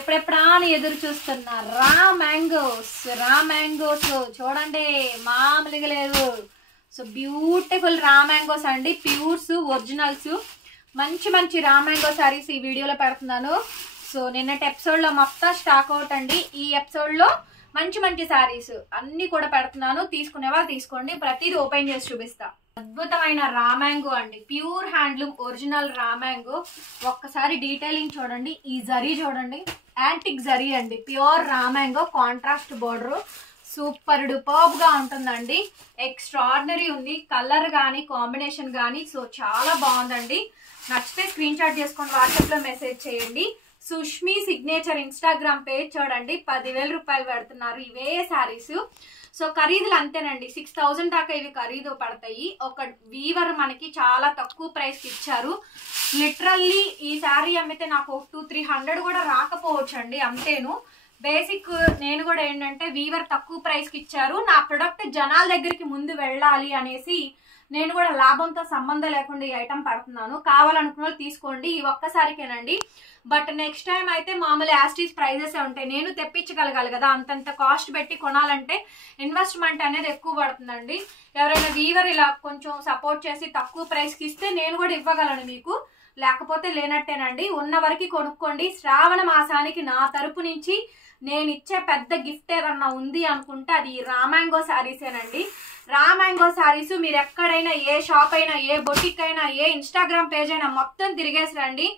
ఎప్పుడెప్పుడా అని ఎదురు చూస్తున్నా రా మ్యాంగోస్ చూడండి, మామూలుగా లేదు. సో బ్యూటిఫుల్ రా మ్యాంగోస్ అండి, ప్యూర్స్ ఒరిజినల్స్. మంచి మంచి రా మ్యాంగో సారీస్ ఈ వీడియోలో పెడుతున్నాను. సో నిన్నటి ఎపిసోడ్లో మొత్తం స్టాక్ అవుట్ అండి. ఈ ఎపిసోడ్లో మంచి మంచి సారీస్ అన్ని కూడా పెడుతున్నాను. తీసుకునే వాళ్ళు తీసుకోండి, ప్రతిదీ ఓపెన్ చేసి చూపిస్తా. అద్భుతమైన రా మ్యాంగో అండి, pure handloom original raw mango. ఒక్కసారి డీటెయిలింగ్ చూడండి, ఈ జరీ చూడండి, యాంటిక్ జరీ అండి, pure raw mango, contrast border, super duper గా ఉంటుందండి. ఎక్స్ట్రాడినరీ ఉంది, కలర్ కానీ కాంబినేషన్ కానీ. సో చాలా బాగుందండి. నచ్చితే స్క్రీన్ షాట్ చేసుకొని వాట్సాప్ లో మెసేజ్ చేయండి. సుష్మి సిగ్నేచర్ ఇన్స్టాగ్రామ్ పేజ్ చూడండి, 10,000 రూపాయలు పెడుతున్నారు ఇవే శారీస్. సో ఖరీదులు అంతేనండి, 6,000 దాకా ఇవి ఖరీదు పడతాయి. ఒక వీవర్ మనకి చాలా తక్కువ ప్రైస్కి ఇచ్చారు. లిటరల్లీ ఈ శారీ అమ్మితే నాకు 200-300 కూడా రాకపోవచ్చు అండి, అంతేను. బేసిక్ నేను కూడా ఏంటంటే వీవర్ తక్కువ ప్రైస్కి ఇచ్చారు, నా ప్రొడక్ట్ జనాల దగ్గరికి ముందు వెళ్ళాలి అనేసి నేను కూడా లాభంతో సంబంధం లేకుండా ఈ ఐటమ్ పడుతున్నాను. కావాలనుకున్న వాళ్ళు తీసుకోండి, ఈ ఒక్కసారికేనండి. బట్ నెక్స్ట్ టైం అయితే మామూలు యాస్టీస్ ప్రైజెస్ ఉంటాయి. నేను తెప్పించగలగాలి కదా, అంతంత కాస్ట్ పెట్టి కొనాలంటే ఇన్వెస్ట్మెంట్ అనేది ఎక్కువ పడుతుందండి. ఎవరైనా వీవర్ ఇలా కొంచెం సపోర్ట్ చేసి తక్కువ ప్రైస్కి ఇస్తే నేను కూడా ఇవ్వగలను మీకు, లేకపోతే లేనట్టేనండి. ఉన్న వరకు కొనుక్కోండి. శ్రావణ మాసానికి నా తరపు నుంచి నేను ఇచ్చే పెద్ద గిఫ్ట్ ఏదన్నా ఉంది అనుకుంటే అది రా మ్యాంగో శారీసేనండి. రా మ్యాంగో శారీస్ మీరు ఎక్కడైనా, ఏ షాప్ అయినా, ఏ బొటిక్ అయినా, ఏ ఇన్స్టాగ్రామ్ పేజ్ అయినా మొత్తం తిరిగేసి రండి.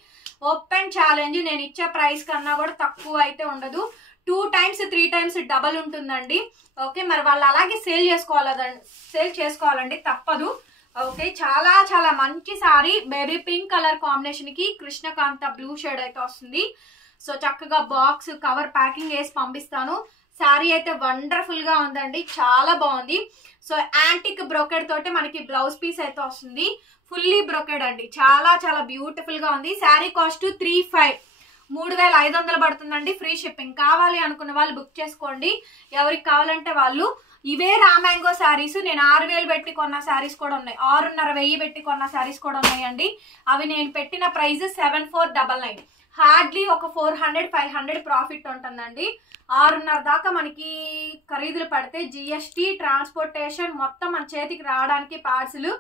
ఓపెన్ ఛాలెంజ్, నేను ఇచ్చే ప్రైస్ కన్నా కూడా తక్కువ అయితే ఉండదు. 2 times 3 times డబల్ ఉంటుందండి. ఓకే, మరి వాళ్ళు అలాగే సేల్ చేసుకోవాలండి, తప్పదు. ఓకే, చాలా చాలా మంచి sorry. Baby pink colour combination కి కృష్ణకాంత బ్లూ షేడ్ అయితే వస్తుంది. సో చక్కగా బాక్స్ కవర్ ప్యాకింగ్ వేసి పంపిస్తాను. శారీ అయితే వండర్ఫుల్ గా ఉందండి, చాలా బాగుంది. సో యాంటిక్ బ్రోకెడ్ తోటి మనకి బ్లౌజ్ పీస్ అయితే వస్తుంది, ఫుల్లీ బ్రోకెడ్ అండి, చాలా చాలా బ్యూటిఫుల్ గా ఉంది. శారీ కాస్ట్ 3,500 పడుతుందండి, ఫ్రీ షిప్పింగ్. కావాలి అనుకున్న వాళ్ళు బుక్ చేసుకోండి, ఎవరికి కావాలంటే వాళ్ళు. ఇవే రా మ్యాంగో శారీస్ నేను 6,000 పెట్టి కొన్న శారీస్ కూడా ఉన్నాయి, 6,500 పెట్టి కొన్న శారీస్ కూడా ఉన్నాయండి. అవి నేను పెట్టిన ప్రైస్ 7,499. హార్డ్లీ ఒక 400-500 ప్రాఫిట్ ఉంటుందండి. 6,500 దాకా మనకి ఖరీదులు పడితే జిఎస్టీ, ట్రాన్స్పోర్టేషన్ మొత్తం మన చేతికి రావడానికి పార్సిల్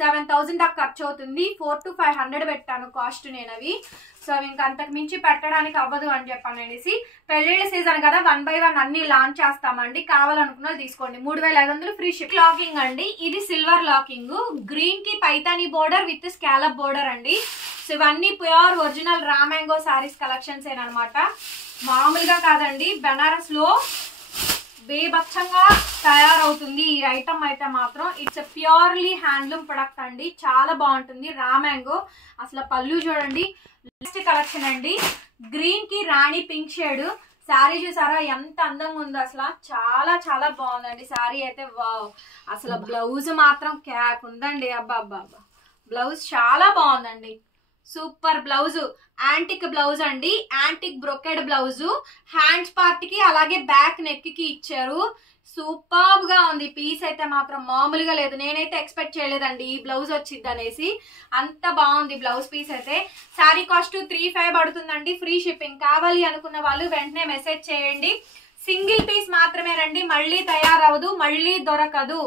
7,000 దాకా ఖర్చు అవుతుంది. 400-500 పెట్టాను కాస్ట్ నేను అవి. సో ఇంకా అంతకు మించి పెట్టడానికి అవ్వదు అని చెప్పాను అనేసి. పెళ్లిళ్ళ సీజన్ కదా, 1 by 1 అన్ని లాంచ్ చేస్తామండి, కావాలనుకున్న తీసుకోండి. 3,500 ఫ్రీ షిప్. లాకింగ్ అండి, ఇది సిల్వర్ లాకింగ్, గ్రీన్ కి Paithani border with scallop border అండి. సో ఇవన్నీ pure original raw mango saris collections ఏనమాట, మామూలుగా కాదండి. బెనారస్ లో బేబచ్చంగా తయారవుతుంది ఈ ఐటమ్ అయితే మాత్రం. ఇట్స్ ప్యూర్లీ హ్యాండ్లూమ్ ప్రొడక్ట్ అండి, చాలా బాగుంటుంది. రా మ్యాంగో అసలు పళ్ళు చూడండి. నెక్స్ట్ కలెక్షన్ అండి, గ్రీన్ కి రాణి పింక్ షేడ్ శారీ చూసారా ఎంత అందంగా ఉందో, అసలు చాలా చాలా బాగుందండి శారీ అయితే. వావ్, అసలు బ్లౌజ్ మాత్రం క్యాక్ ఉందండి, అబ్బా అబ్బా అబ్బా, బ్లౌజ్ చాలా బాగుందండి, సూపర్ బ్లౌజ్. యాంటిక్ బ్లౌజ్ అండి, antique brocade blouse. Hands part కి అలాగే బ్యాక్ నెక్ కి ఇచ్చారు. సూపర్బ్ గా ఉంది పీస్ అయితే మాత్రం, మామూలుగా లేదు. నేనైతే ఎక్స్పెక్ట్ చేయలేదండి ఈ బ్లౌజ్ వచ్చింది అనేసి, అంత బాగుంది బ్లౌజ్ పీస్ అయితే. శారీ కాస్ట్ 3,500 పడుతుందండి, ఫ్రీ షిప్పింగ్. కావాలి అనుకున్న వాళ్ళు వెంటనే మెసేజ్ చేయండి. సింగిల్ పీస్ మాత్రమేనండి, మళ్ళీ తయారవదు, మళ్ళీ దొరకదు.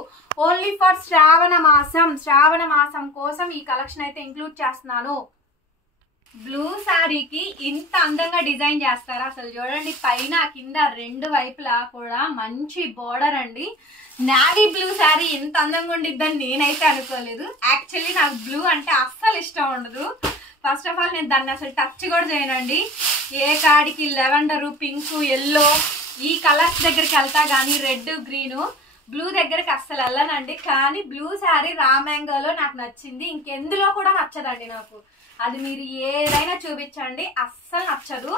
ఓన్లీ ఫర్ శ్రావణ మాసం కోసం ఈ కలెక్షన్ అయితే ఇంక్లూడ్ చేస్తున్నాను. బ్లూ శారీకి ఇంత అందంగా డిజైన్ చేస్తారా అసలు, చూడండి పైన కింద 2 వైపులా కూడా మంచి బోర్డర్ అండి. నావీ బ్లూ శారీ ఇంత అందంగా ఉండిద్దని నేనైతే అనుకోలేదు. యాక్చువల్లీ నాకు బ్లూ అంటే అస్సలు ఇష్టం ఉండదు. ఫస్ట్ ఆఫ్ ఆల్ నేను దాన్ని అసలు టచ్ కూడా చేయనండి. ఏ కాడికి లెవెండరు, పింక్, ఎల్లో ఈ కలర్స్ దగ్గరికి వెళ్తా కానీ రెడ్, గ్రీను, బ్లూ దగ్గరికి అస్సలు వెళ్ళనండి. కానీ బ్లూ శారీ రా మ్యాంగోలో నాకు నచ్చింది, ఇంకెందులో కూడా నచ్చదండి నాకు. అది మీరు ఏదైనా చూపించండి, అస్సలు నచ్చదు.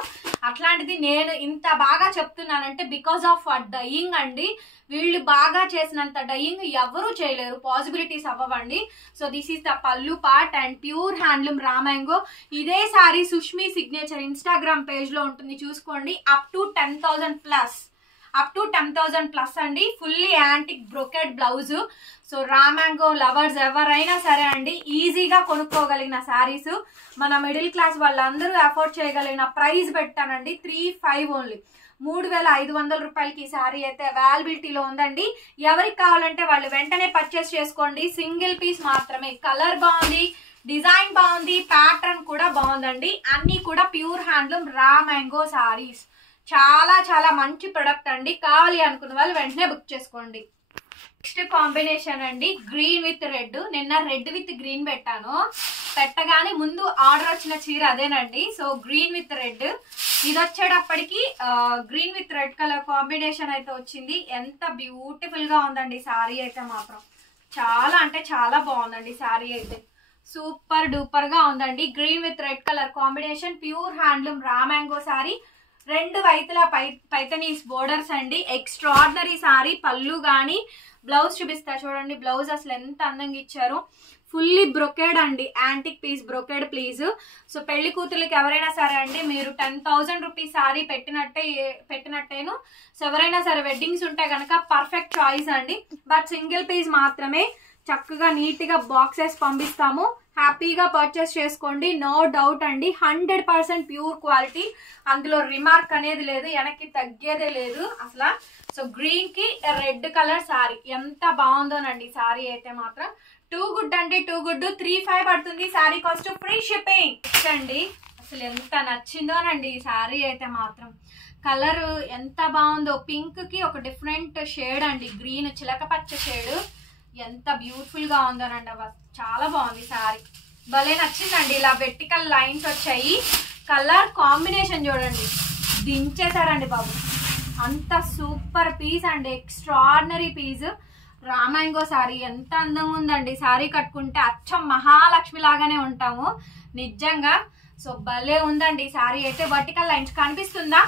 అట్లాంటిది నేను ఇంత బాగా చెప్తున్నానంటే బికాస్ ఆఫ్ డయింగ్ అండి. వీళ్ళు బాగా చేసినంత డయింగ్ ఎవరు చేయలేరు, పాసిబిలిటీస్ అవ్వండి. సో దిస్ ఈస్ ద పల్లు part and pure handloom raw mango. ఇదే sorry Sushmi signature Instagram page లో ఉంటుంది, చూసుకోండి. Up to 10,000+. అప్ టు 10,000+ అండి. Fully antique brocade blouse. So raw mango lovers ఎవరైనా సరే అండి ఈజీగా కొనుక్కోగలిగిన శారీస్, మన మిడిల్ క్లాస్ వాళ్ళందరూ అఫోర్డ్ చేయగలిగిన ప్రైస్ పెట్టానండి. 3,500 ఓన్లీ, 3,500 రూపాయలకి ఈ శారీ అయితే అవైలబిలిటీలో ఉందండి. ఎవరికి కావాలంటే వాళ్ళు వెంటనే పర్చేస్ చేసుకోండి. సింగిల్ పీస్ మాత్రమే. కలర్ బాగుంది, డిజైన్ బాగుంది, ప్యాటర్న్ కూడా బాగుందండి. అన్ని కూడా ప్యూర్ హ్యాండ్లూమ్ రామ్యాంగో శారీస్. చాలా చాలా మంచి ప్రొడక్ట్ అండి. కావాలి అనుకున్న వాళ్ళు వెంటనే బుక్ చేసుకోండి. నెక్స్ట్ కాంబినేషన్ అండి గ్రీన్ విత్ రెడ్. నిన్న రెడ్ విత్ గ్రీన్ పెట్టాను, పెట్టగానే ముందు ఆర్డర్ వచ్చిన చీర అదేనండి. సో గ్రీన్ విత్ రెడ్, ఇది వచ్చేటప్పటికి green with red colour combination అయితే వచ్చింది. ఎంత బ్యూటిఫుల్ గా ఉందండి శారీ అయితే మాత్రం. చాలా అంటే చాలా బాగుందండి శారీ అయితే. సూపర్ డూపర్ గా ఉందండి. Green with red colour combination, pure handloom raw mango sari. 2 వైపుల పైతనీస్ బోర్డర్స్ అండి. ఎక్స్ట్రాడినరీ శారీ. పళ్ళు గానీ బ్లౌజ్ చూపిస్తా చూడండి. బ్లౌజ్ అసలు ఎంత అందంగా ఇచ్చారు. ఫుల్లీ బ్రొకేడ్ అండి, antique piece brocade please. So పెళ్లి కూతుర్లకి ఎవరైనా సరే అండి మీరు 10,000 రూపీస్ శారీ పెట్టినట్టేను. సో ఎవరైనా సరే వెడ్డింగ్స్ ఉంటే కనుక పర్ఫెక్ట్ చాయిస్ అండి. బట్ సింగిల్ పీస్ మాత్రమే. చక్కగా నీట్ గా బాక్సెస్ పంపిస్తాము. హ్యాపీగా పర్చేస్ చేసుకోండి. నో డౌట్ అండి, 100% ప్యూర్ క్వాలిటీ. అందులో రిమార్క్ అనేది లేదు, వెనక్కి తగ్గేదే లేదు అసలు. సో గ్రీన్ కి రెడ్ కలర్ శారీ ఎంత బాగుందోనండి శారీ అయితే మాత్రం. టూ గుడ్ అండి, టూ గుడ్. 3,500 పడుతుంది. శారీ కాస్ట్ ఫ్రీ షిప్పింగ్ అండి. అసలు ఎంత నచ్చిందోనండి ఈ శారీ అయితే మాత్రం. కలర్ ఎంత బాగుందో. పింక్ కి ఒక డిఫరెంట్ షేడ్ అండి, గ్రీన్ చిలక పచ్చ షేడ్. ఎంత బ్యూటిఫుల్ గా ఉందోనండి. చాలా బాగుంది శారీ, భలే నచ్చిందండి. ఇలా వెర్టికల్ లైన్స్ వచ్చాయి. కలర్ కాంబినేషన్ చూడండి, దించేశాడండి బాబు. అంత సూపర్ పీస్ అండి, ఎక్స్ట్రాడినరీ పీస్. రామ్యాంగో శారీ ఎంత అందంగా ఉందండి. శారీ కట్టుకుంటే అచ్చం మహాలక్ష్మి లాగానే ఉంటాము నిజంగా. సో భలే ఉందండి శారీ అయితే. వర్టికల్ లైన్స్ కనిపిస్తుందా?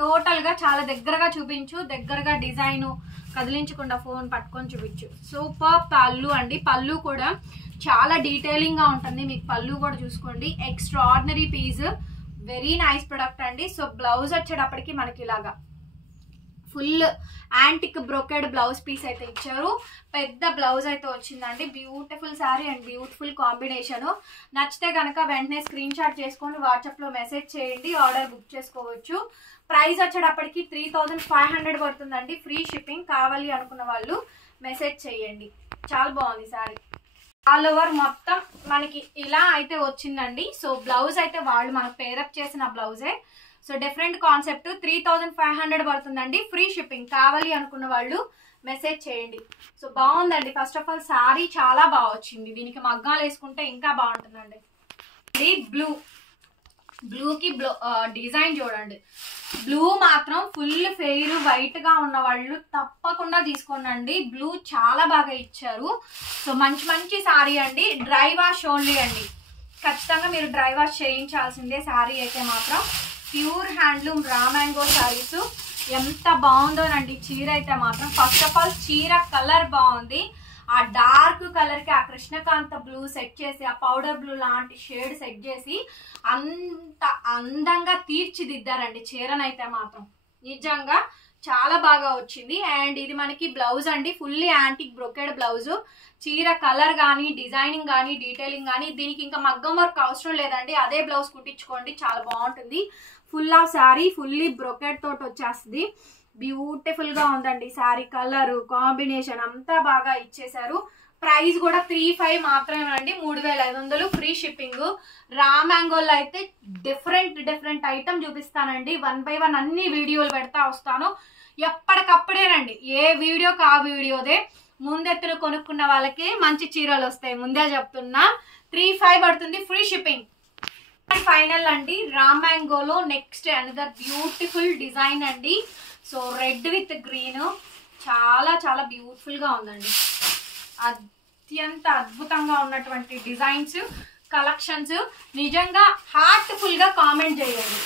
టోటల్ గా చాలా దగ్గరగా చూపించు, దగ్గరగా డిజైన్ కదిలించకుండా ఫోన్ పట్టుకొని చూపించు. సూపర్ పళ్ళు అండి. పళ్ళు కూడా చాలా డీటెయిలింగ్ గా ఉంటుంది. మీకు పళ్ళు కూడా చూసుకోండి. Extraordinary piece, very nice product అండి. సో బ్లౌజ్ వచ్చేటప్పటికి మనకి ఇలాగా full antique brocade blouse piece అయితే ఇచ్చారు. పెద్ద బ్లౌజ్ అయితే వచ్చిందండి. Beautiful sari and beautiful combination. నచ్చితే కనుక వెంటనే స్క్రీన్ షాట్ చేసుకొని వాట్సాప్ లో మెసేజ్ చేయండి, ఆర్డర్ బుక్ చేసుకోవచ్చు. ప్రైస్ వచ్చేటప్పటికి 3,500 పడుతుందండి. Free shipping. కావాలి అనుకున్న వాళ్ళు మెసేజ్ చేయండి. చాలా బాగుంది శారీ. ఆల్ ఓవర్ మొత్తం మనకి ఇలా అయితే వచ్చిందండి. సో బ్లౌజ్ అయితే వాళ్ళు మనకు పేరప్ చేసిన బ్లౌజే. So different concept. 3,500 పడుతుందండి. Free shipping. కావాలి అనుకున్న వాళ్ళు మెసేజ్ చేయండి. సో బాగుందండి. ఫస్ట్ ఆఫ్ ఆల్ శారీ చాలా బాగా వచ్చింది. దీనికి మగ్గాలు వేసుకుంటే ఇంకా బాగుంటుందండి. ఇది బ్లూకి డిజైన్ చూడండి. బ్లూ మాత్రం ఫుల్ ఫెయిర్ వైట్ గా ఉన్న వాళ్ళు తప్పకుండా తీసుకోండి. బ్లూ చాలా బాగా ఇచ్చారు. సో మంచి మంచి శారీ అండి. డ్రై వాష్ ఓన్లీ అండి. ఖచ్చితంగా మీరు డ్రై వాష్ చేయించాల్సిందే శారీ అయితే మాత్రం. Pure handloom raw mango saris. ఎంత బాగుందోనండి చీర అయితే మాత్రం. ఫస్ట్ ఆఫ్ ఆల్ చీర కలర్ బాగుంది. ఆ డార్క్ కలర్ కి ఆ కృష్ణకాంత బ్లూ సెట్ చేసి, ఆ పౌడర్ బ్లూ లాంటి షేడ్ సెట్ చేసి అంత అందంగా తీర్చిదిద్దారండి చీరనైతే మాత్రం. నిజంగా చాలా బాగా వచ్చింది. అండ్ ఇది మనకి బ్లౌజ్ అండి. Fully antique brocade blouse. చీర కలర్ కానీ డిజైనింగ్ కానీ డీటెయిలింగ్ కానీ దీనికి ఇంకా మగ్గం వర్క్ అవసరం లేదండి. అదే బ్లౌజ్ కుట్టించుకోండి, చాలా బాగుంటుంది. Full of sari fully brocade తోటి వచ్చేస్తుంది. బ్యూటిఫుల్ గా ఉందండి శారీ. కలర్ కాంబినేషన్ అంతా బాగా ఇచ్చేసారు. ప్రైస్ కూడా 3,500 మాత్రమే అండి. 3,500 ఫ్రీ షిప్పింగ్. రామ్యాంగోలో అయితే డిఫరెంట్ ఐటమ్ చూపిస్తానండి. 1 by 1 అన్ని వీడియోలు పెడతా వస్తాను. ఎప్పటికప్పుడేనండి, ఏ వీడియోకి ఆ వీడియోదే. ముందెత్తులు కొనుక్కున్న వాళ్ళకి మంచి చీరలు వస్తాయి, ముందే చెప్తున్నా. 3,500 పడుతుంది. Free shipping. ఫైనల్ అండి రామ్యాంగోలో నెక్స్ట్ అనదర్ బ్యూటిఫుల్ డిజైన్ అండి. సో రెడ్ విత్ గ్రీన్ చాలా చాలా బ్యూటిఫుల్ గా ఉందండి. అత్యంత అద్భుతంగా ఉన్నటువంటి డిజైన్స్, కలెక్షన్స్. నిజంగా హార్ట్ఫుల్ గా కామెంట్ చేయండి.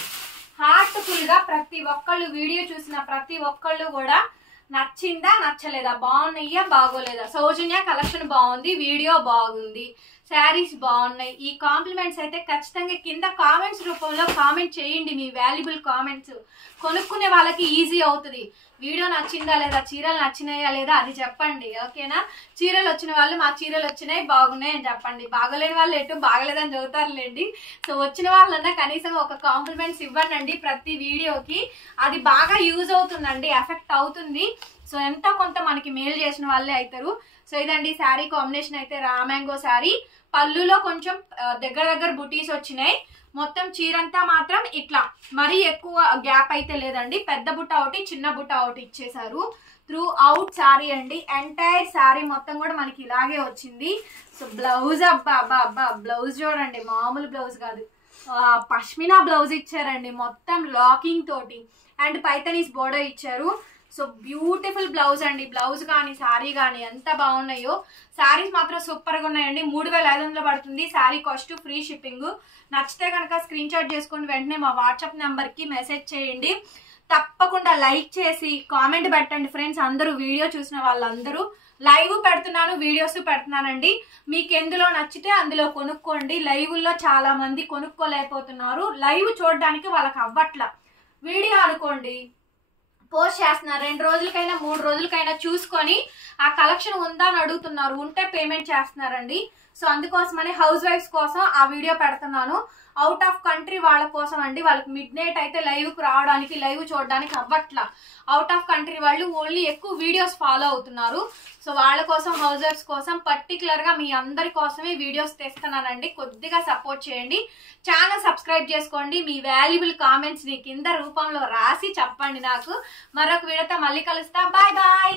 హార్ట్ఫుల్ గా ప్రతి ఒక్కళ్ళు వీడియో చూసిన ప్రతి ఒక్కళ్ళు కూడా నచ్చిందా నచ్చలేదా, బాగున్నాయా బాగోలేదా, సౌజన్య కలెక్షన్ బాగుంది, వీడియో బాగుంది, శారీస్ బాగున్నాయి. ఈ కాంప్లిమెంట్స్ అయితే ఖచ్చితంగా కింద కామెంట్స్ రూపంలో కామెంట్ చేయండి. మీ వాల్యుబుల్ కామెంట్స్ కొనుక్కునే వాళ్ళకి ఈజీ అవుతుంది. వీడియో నచ్చిందా లేదా, చీరలు నచ్చినాయా లేదా అది చెప్పండి. ఓకేనా? చీరలు వచ్చిన వాళ్ళు మా చీరలు వచ్చినాయి బాగున్నాయి అని చెప్పండి. బాగలేని వాళ్ళు ఎటు బాగలేదని చదువుతారులేండి. సో వచ్చిన వాళ్ళన్నా కనీసం ఒక కాంప్లిమెంట్స్ ఇవ్వండి ప్రతి వీడియోకి. అది బాగా యూజ్ అవుతుందండి, ఎఫెక్ట్ అవుతుంది. సో ఎంతో కొంత మనకి మేలు చేసిన వాళ్ళే అవుతారు. సో ఇదండి శారీ కాంబినేషన్ అయితే రామ్యాంగో శారీ. పళ్ళులో కొంచెం దగ్గర బుటీస్ వచ్చినాయి. మొత్తం చీరంతా మాత్రం ఇట్లా మరీ ఎక్కువ గ్యాప్ అయితే లేదండి. పెద్ద బుట్ట ఒకటి చిన్న బుట్ట ఒకటి ఇచ్చేసారు. త్రూ అవుట్ శారీ అండి. ఎంటైర్ శారీ మొత్తం కూడా మనకి ఇలాగే వచ్చింది. సో బ్లౌజ్ అబ్బా బ్లౌజ్ చూడండి, మామూలు బ్లౌజ్ కాదు, పష్మినా బ్లౌజ్ ఇచ్చారండి మొత్తం లాకింగ్ తోటి. అండ్ పైథనీస్ బోర్డర్ ఇచ్చారు. సో బ్యూటిఫుల్ బ్లౌజ్ అండి. బ్లౌజ్ కానీ శారీ కానీ ఎంత బాగున్నాయో. శారీస్ మాత్రం సూపర్గా ఉన్నాయండి. 3500 పడుతుంది శారీ కాస్ట్, ఫ్రీ షిప్పింగ్. నచ్చితే కనుక స్క్రీన్ షాట్ చేసుకుని వెంటనే మా వాట్సాప్ నెంబర్కి మెసేజ్ చేయండి. తప్పకుండా లైక్ చేసి కామెంట్ పెట్టండి ఫ్రెండ్స్. అందరూ వీడియో చూసిన వాళ్ళందరూ లైవ్ పెడుతున్నాను, వీడియోస్ పెడుతున్నానండి. మీకు ఎందులో నచ్చితే అందులో కొనుక్కోండి. లైవ్లో చాలా మంది కొనుక్కోలేకపోతున్నారు. లైవ్ చూడడానికి వాళ్ళకి అవ్వట్ల. వీడియో అనుకోండి పోస్ట్ చేస్తున్నారు, 2 రోజులకైనా 3 రోజులకైనా చూసుకొని ఆ కలెక్షన్ ఉందా అని అడుగుతున్నారు. ఉంటే పేమెంట్ చేస్తున్నారండి. సో అందుకోసమని హౌస్ వైఫ్స్ కోసం ఆ వీడియో పెడుతున్నాను. అవుట్ ఆఫ్ కంట్రీ వాళ్ళ కోసం అండి. వాళ్ళకి మిడ్ నైట్ అయితే లైవ్కి రావడానికి, లైవ్ చూడడానికి అవ్వట్లా. అవుట్ ఆఫ్ కంట్రీ వాళ్ళు ఓన్లీ ఎక్కువ వీడియోస్ ఫాలో అవుతున్నారు. సో వాళ్ళ కోసం, హౌస్ వైఫ్స్ కోసం పర్టికులర్గా మీ అందరి కోసమే వీడియోస్ తెస్తున్నానండి. కొద్దిగా సపోర్ట్ చేయండి. ఛానల్ సబ్స్క్రైబ్ చేసుకోండి. మీ వాల్యుబుల్ కామెంట్స్ ని కింద రూపంలో రాసి చెప్పండి నాకు. మరొక వీడియోతో మళ్ళీ కలుస్తా. Bye bye.